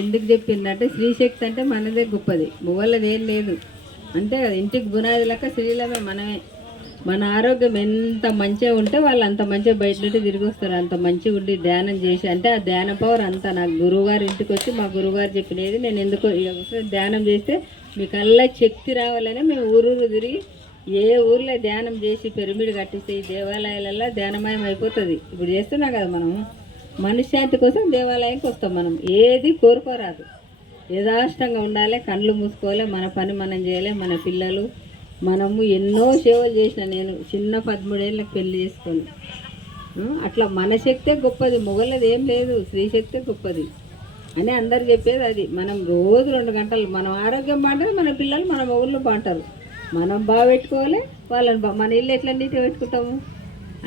ఎందుకు చెప్పిందంటే స్త్రీశక్తి అంటే మనదే గొప్పది, మొగలది ఏం లేదు. అంతే కదా, ఇంటికి బునాది లెక్క స్త్రీలమే మనమే. మన ఆరోగ్యం ఎంత మంచిగా ఉంటే వాళ్ళు అంత మంచిగా బయట నుండి తిరిగి వస్తారు. అంత మంచిగా ఉండి ధ్యానం చేసి, అంటే ఆ ధ్యాన పవర్ అంతా నాకు గురువుగారు ఇంటికి వచ్చి మా గురువుగారు చెప్పినది నేను ఎందుకో ధ్యానం చేస్తే మీ కళ్ళ శక్తి రావాలని మేము ఊరూరు తిరిగి ఏ ఊర్లో ధ్యానం చేసి పిరమిడ్ కట్టిస్తే ఈ దేవాలయాలలో ధ్యానమయం అయిపోతుంది. ఇప్పుడు చేస్తున్నాం కదా మనం, మనశ్శాంతి కోసం దేవాలయానికి వస్తాం. మనం ఏది కోరుకోరాదు, యథాష్టంగా ఉండాలి, కళ్ళు మూసుకోవాలి, మన పని మనం చేయాలి. మన పిల్లలు మనము ఎన్నో సేవలు చేసిన, నేను చిన్న 13 ఏళ్ళకి పెళ్లి చేసుకొని. అట్లా మన శక్తే గొప్పది, మొగలది ఏం లేదు, స్త్రీ శక్తే గొప్పది అని అందరు చెప్పేది అది. మనం రోజు 2 గంటలు మనం ఆరోగ్యం బాగుంటుంది, మన పిల్లలు మన మొగుళ్ళు బాగుంటారు. మనం బాగా పెట్టుకోవాలి, వాళ్ళని మన ఇల్లు ఎట్లా నీట్గా పెట్టుకుంటాము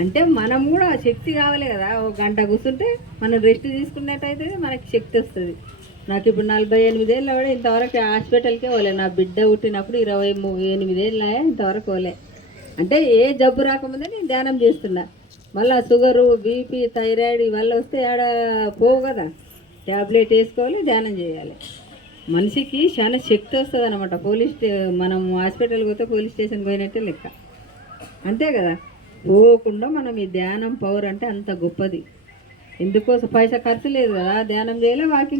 అంటే మనం కూడా శక్తి కావాలి కదా. ఒక గంట కూర్చుంటే మనం రెస్ట్ తీసుకున్నట్టయితే మనకి శక్తి వస్తుంది. నాకు ఇప్పుడు 48 ఏళ్ళు కూడా ఇంతవరకు హాస్పిటల్కే పోలే. నా బిడ్డ పుట్టినప్పుడు 28 ఏళ్ళ ఇంతవరకు పోలే. అంటే ఏ జబ్బు రాకముందే నేను ధ్యానం చేస్తున్నా. మళ్ళీ షుగరు, బీపీ, థైరాయిడ్ ఇవల్ల వస్తే ఆడ పోవు కదా, ట్యాబ్లెట్ వేసుకోవాలి, ధ్యానం చేయాలి. మనిషికి చాలా శక్తి వస్తుంది అనమాట. మనం హాస్పిటల్కి పోతే పోలీస్ స్టేషన్కి పోయినట్టే లెక్క, అంతే కదా. పోకుండా మనం ఈ ధ్యానం పవర్ అంటే అంత గొప్పది. ఎందుకోసం పైసా ఖర్చు లేదు కదా, ధ్యానం చేయాలి, వాకింగ్